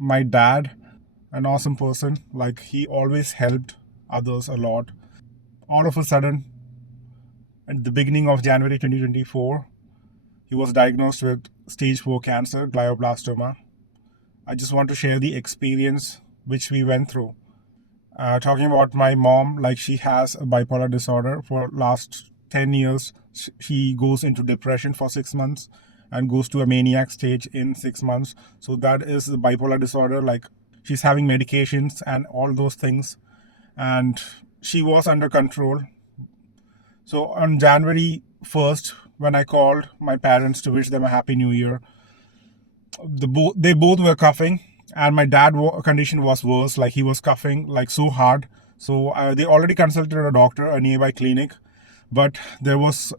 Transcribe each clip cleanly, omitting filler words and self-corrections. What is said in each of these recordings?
my dad, an awesome person. Like, he always helped others a lot. All of a sudden, at the beginning of January 2024, he was diagnosed with stage 4 cancer, glioblastoma. I just want to share the experience which we went through. Talking about my mom, like, she has a bipolar disorder. For last 10 years, she goes into depression for 6 months and goes to a maniac stage in 6 months. So that is the bipolar disorder. Like, she's having medications and all those things, and she was under control. So on January 1st, when I called my parents to wish them a happy new year, they both were coughing, and my dad condition was worse. Like, he was coughing like so hard. So they already consulted a doctor, a nearby clinic, but there was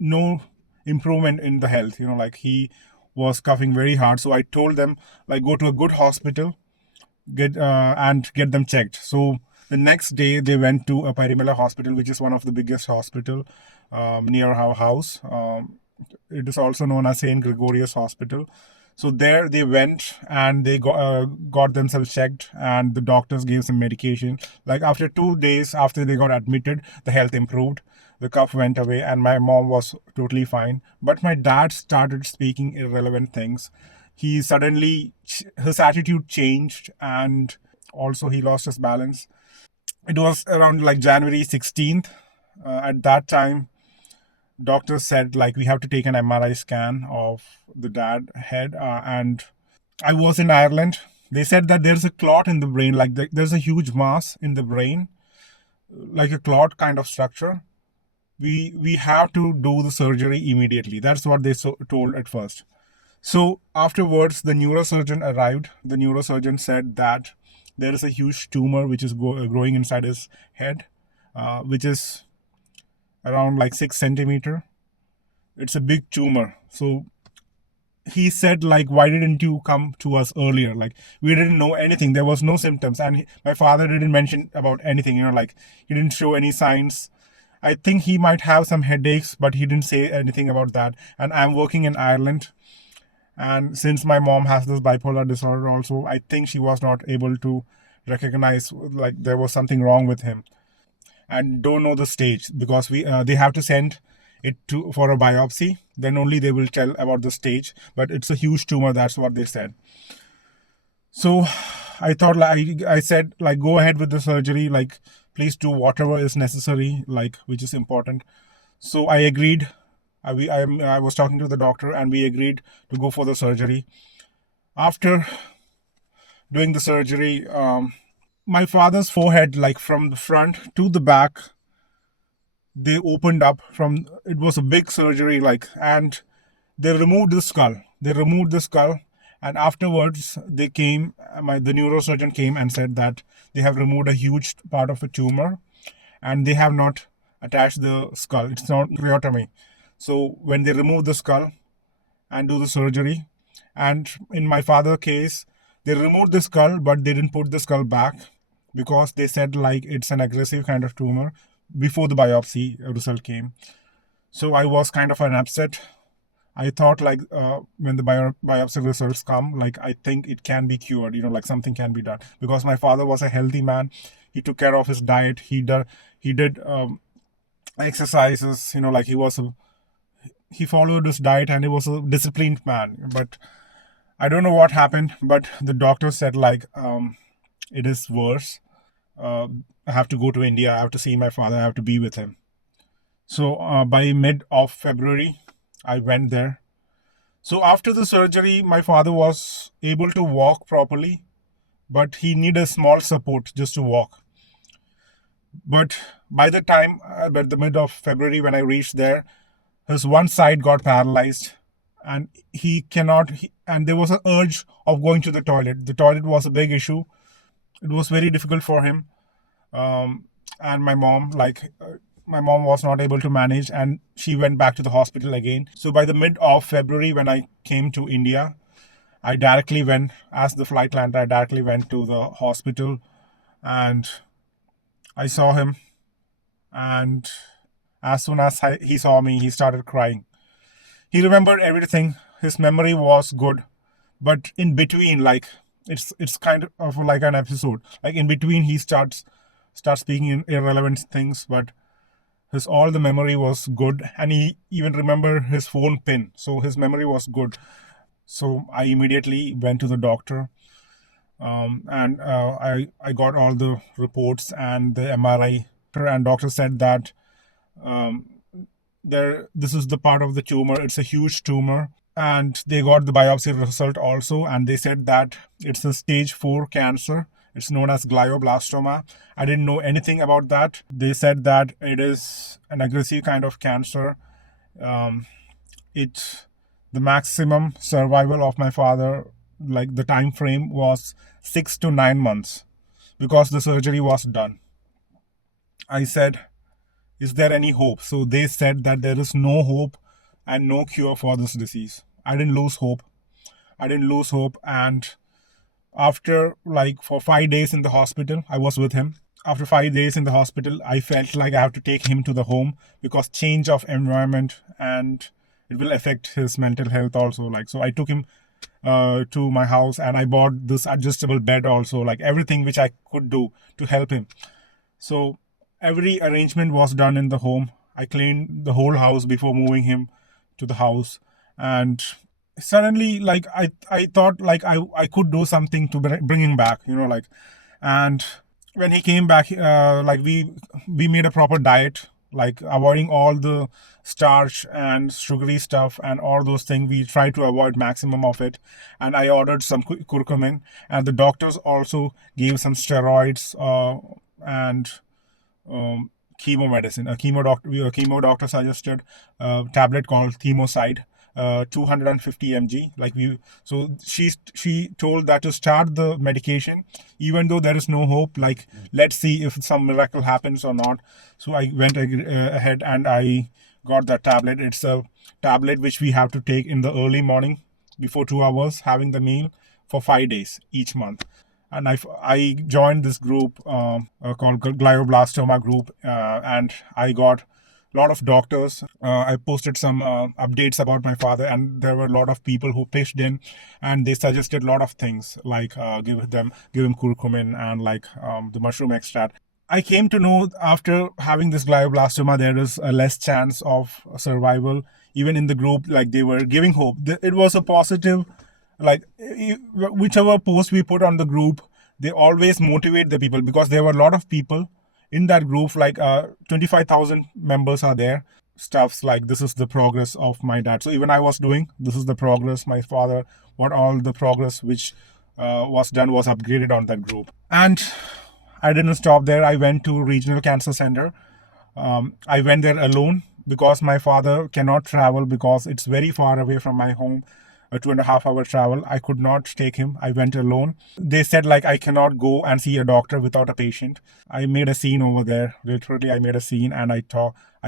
no improvement in the health. Like, he was coughing very hard. So I told them, like, go to a good hospital, get them checked. So the next day they went to a Parimala hospital, which is one of the biggest hospital near our house. It is also known as Saint Gregorius Hospital. So there they went, and they got themselves checked, and the doctors gave some medication. Like, after 2 days after they got admitted, the health improved, the cough went away, and my mom was totally fine. But my dad started speaking irrelevant things. He suddenly, his attitude changed, and also he lost his balance. It was around like January 16th. At that time, doctors said, like, we have to take an MRI scan of the dad head. And I was in Ireland. They said that there's a clot in the brain, like there's a huge mass in the brain, like a clot kind of structure. We have to do the surgery immediately. That's what they told at first. So afterwards, the neurosurgeon arrived. The neurosurgeon said that there is a huge tumor which is growing inside his head, which is around like 6 centimeter. It's a big tumor. So he said, like, why didn't you come to us earlier? Like, we didn't know anything. There was no symptoms, and my father didn't mention about anything. Like, he didn't show any signs. I think he might have some headaches, but he didn't say anything about that. And I'm working in Ireland, and since my mom has this bipolar disorder also, I think she was not able to recognize, like, there was something wrong with him, and don't know the stage, because they have to send it to for a biopsy. Then only they will tell about the stage. But it's a huge tumor. That's what they said. So I thought, like, I said, like, go ahead with the surgery. Like, please do whatever is necessary, like, which is important. So I agreed. I was talking to the doctor, and we agreed to go for the surgery. After doing the surgery, my father's forehead, like, from the front to the back, they opened up. From it was a big surgery, like, and they removed the skull. And afterwards they came. The neurosurgeon came and said that they have removed a huge part of a tumor, and they have not attached the skull. It's not cryotomy. So when they remove the skull and do the surgery, and in my father's case, they removed the skull, but they didn't put the skull back, because they said, like, it's an aggressive kind of tumor before the biopsy result came. So I was kind of an upset. I thought, like, when the biopsy results come, like, I think it can be cured, like, something can be done, because my father was a healthy man. He took care of his diet. He did exercises, like, he followed his diet, and he was a disciplined man. But I don't know what happened, but the doctor said, like, it is worse. I have to go to India. I have to see my father. I have to be with him. So by mid of February, I went there. So after the surgery, my father was able to walk properly, but he needed a small support just to walk. But by the time, by the mid of February, when I reached there, his one side got paralyzed, and he cannot. And there was an urge of going to the toilet. The toilet was a big issue. It was very difficult for him. And my mom was not able to manage, and she went back to the hospital again. So by the mid of February, when I came to India, I directly went, as the flight landed, I directly went to the hospital, and I saw him. And as soon as he saw me, he started crying. He remembered everything. His memory was good. But in between, like, It's kind of like an episode. Like in between, he starts speaking in irrelevant things, but his all the memory was good, and he even remember his phone pin. So his memory was good. So I immediately went to the doctor, and I got all the reports and the MRI. And doctor said that um, there this is the part of the tumor. It's a huge tumor, and they got the biopsy result also, and they said that it's a stage 4 cancer. It's known as glioblastoma. I didn't know anything about that. They said that it is an aggressive kind of cancer. um, it the maximum survival of my father, like the time frame, was 6 to 9 months because the surgery was done. I said, is there any hope? So they said that there is no hope and no cure for this disease. I didn't lose hope. And after, like, for 5 days in the hospital, I was with him. After 5 days in the hospital, I felt like I have to take him to the home because change of environment, and it will affect his mental health also. Like, so I took him to my house, and I bought this adjustable bed also, like everything which I could do to help him. So every arrangement was done in the home. I cleaned the whole house before moving him to the house. And suddenly, like, I thought like I could do something to bring him back, like. And when he came back, like, we made a proper diet, like avoiding all the starch and sugary stuff and all those things. We tried to avoid maximum of it. And I ordered some curcumin, and the doctors also gave some steroids, and um, chemo medicine. A chemo doctor suggested a tablet called themoside, 250 mg. Like, so she told that to start the medication, even though there is no hope. Like, let's see if some miracle happens or not. So I went ahead and I got that tablet. It's a tablet which we have to take in the early morning before 2 hours having the meal for 5 days each month. And I joined this group, called glioblastoma group, and I got a lot of doctors. I posted some updates about my father, and there were a lot of people who pitched in, and they suggested a lot of things, like give him curcumin and, like, the mushroom extract. I came to know after having this glioblastoma, there is a less chance of survival. Even in the group, like, they were giving hope. It was a positive, like, whichever post we put on the group, they always motivate the people, because there were a lot of people in that group. Like, 25,000 members are there. Stuffs like, this is the progress of my dad. So even I was doing, this is the progress my father, what all the progress which was done was upgraded on that group. And I didn't stop there. I went to regional cancer center. I went there alone because my father cannot travel, because it's very far away from my home, a 2.5 hour travel. I could not take him. I went alone. They said, like, I cannot go and see a doctor without a patient. I made a scene over there. Literally, I made a scene, and I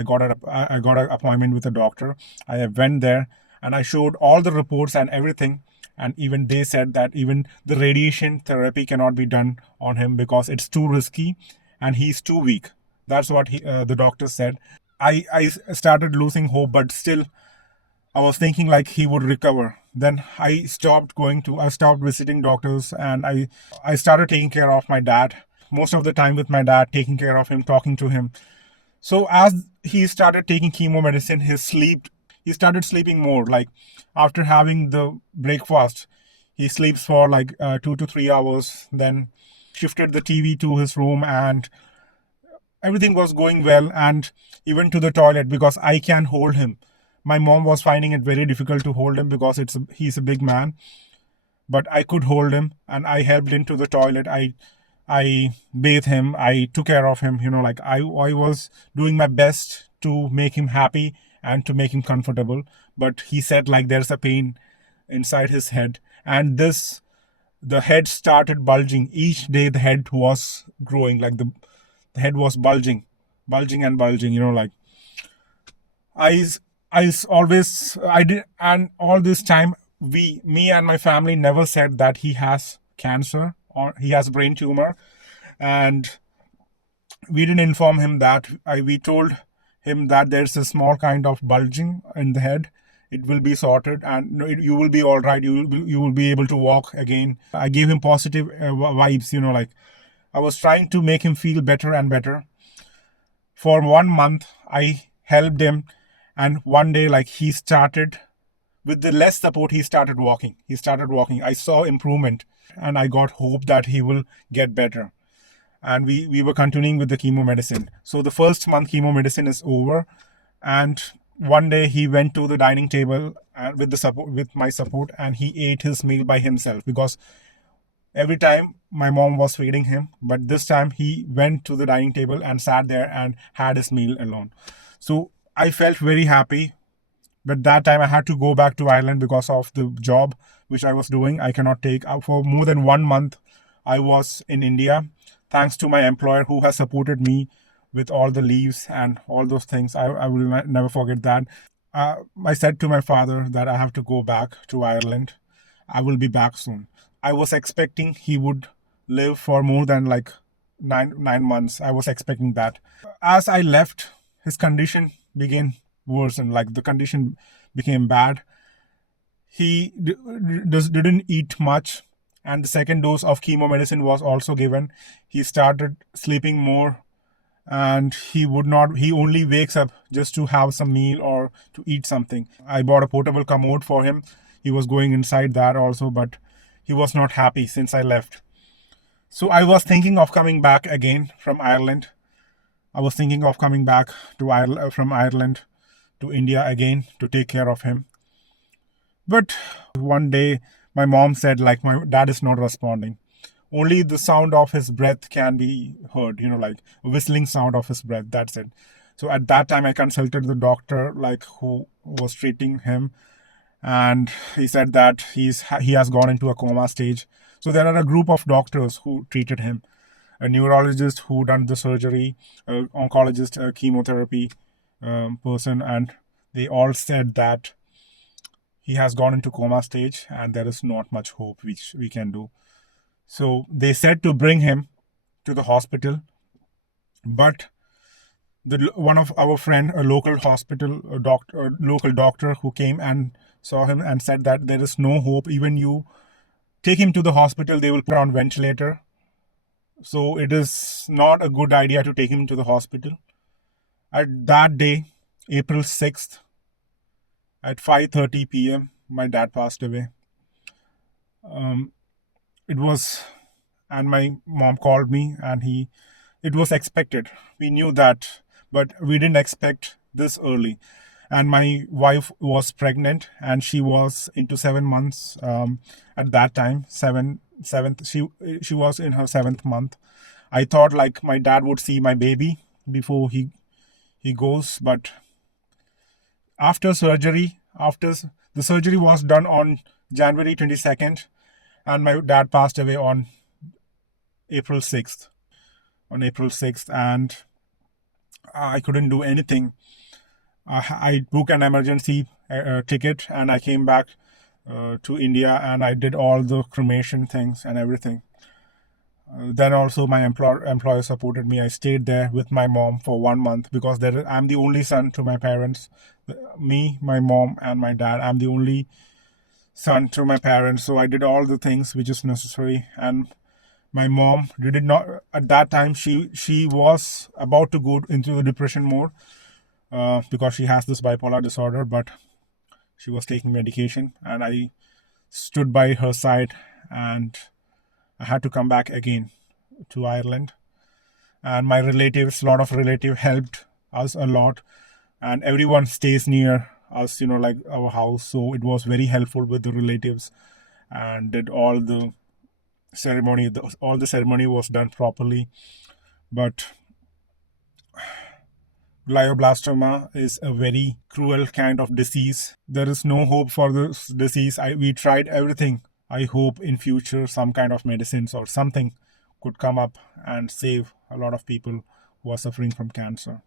got an appointment with a doctor. I went there, and I showed all the reports and everything. And even they said that even the radiation therapy cannot be done on him because it's too risky, and he's too weak. That's what the doctor said. I started losing hope, but still I was thinking like he would recover. Then I stopped visiting doctors, and I started taking care of my dad. Most of the time with my dad, taking care of him, talking to him. So as he started taking chemo medicine, he started sleeping more. Like, after having the breakfast, he sleeps for like 2 to 3 hours. Then shifted the TV to his room, and everything was going well. And even to the toilet, because I can hold him. My mom was finding it very difficult to hold him because he's a big man, but I could hold him, and I helped him to the toilet. I bathed him. I took care of him. Like, I was doing my best to make him happy and to make him comfortable. But he said, like, there's a pain inside his head, and the head started bulging each day. The head was growing, like the head was bulging and bulging. Like, I I did, and all this time, me and my family never said that he has cancer or he has brain tumor, and we didn't inform him that. We told him that there's a small kind of bulging in the head. it will be sorted, and you will be all right. You will be able to walk again. I gave him positive vibes, like I was trying to make him feel better and better. For 1 month, I helped him, and one day, like, he started, with the less support, he started walking. I saw improvement, and I got hope that he will get better. And we were continuing with the chemo medicine. So the first month chemo medicine is over, and one day he went to the dining table, with the support, with my support, and he ate his meal by himself, because every time my mom was feeding him, but this time he went to the dining table and sat there and had his meal alone. So I felt very happy. But that time I had to go back to Ireland because of the job which I was doing. I cannot take for more than 1 month. I was in India, thanks to my employer who has supported me with all the leaves and all those things. I will never forget that. I said to my father that I have to go back to Ireland. I will be back soon. I was expecting he would live for more than like nine months. I was expecting that. As I left, his condition began worse, and like the condition became bad. He didn't eat much, and the second dose of chemo medicine was also given. He started sleeping more, and he only wakes up just to have some meal or to eat something. I bought a portable commode for him. He was going inside that also, but he was not happy since I left. So I was thinking of coming back again from Ireland. I was thinking of coming back to Ireland, from Ireland to India again, to take care of him. But one day my mom said, like, my dad is not responding. Only the sound of his breath can be heard, like a whistling sound of his breath. That's it. So at that time I consulted the doctor, like, who was treating him, and he said that he has gone into a coma stage. So there are a group of doctors who treated him, a neurologist who done the surgery, an oncologist, a chemotherapy person, and they all said that he has gone into coma stage and there is not much hope which we can do. So they said to bring him to the hospital, but one of our friend, a local hospital, a local doctor who came and saw him and said that there is no hope. Even you take him to the hospital, they will put on ventilator. So it is not a good idea to take him to the hospital. At that day, April 6th, at 5:30 p.m., my dad passed away. It was, and my mom called me, and it was expected. We knew that, but we didn't expect this early. And my wife was pregnant, and she was into 7 months at that time. Seventh. She was in her 7th month. I thought, like, my dad would see my baby before he goes, but after the surgery was done on January 22nd, and my dad passed away on April 6th. And I couldn't do anything. I booked an emergency ticket, and I came back to India, and I did all the cremation things and everything. Then also my employer supported me. I stayed there with my mom for 1 month, because I'm the only son to my parents. Me, my mom, and my dad. I'm the only son to my parents, so I did all the things which is necessary. And my mom did not, at that time, she was about to go into the depression mode, because she has this bipolar disorder, but she was taking medication, and I stood by her side, and I had to come back again to Ireland. And my relatives, a lot of relatives helped us a lot, and everyone stays near us, like our house. So it was very helpful with the relatives, and did all the ceremony. All the ceremony was done properly. But glioblastoma is a very cruel kind of disease. There is no hope for this disease. We tried everything. I hope in future some kind of medicines or something could come up and save a lot of people who are suffering from cancer.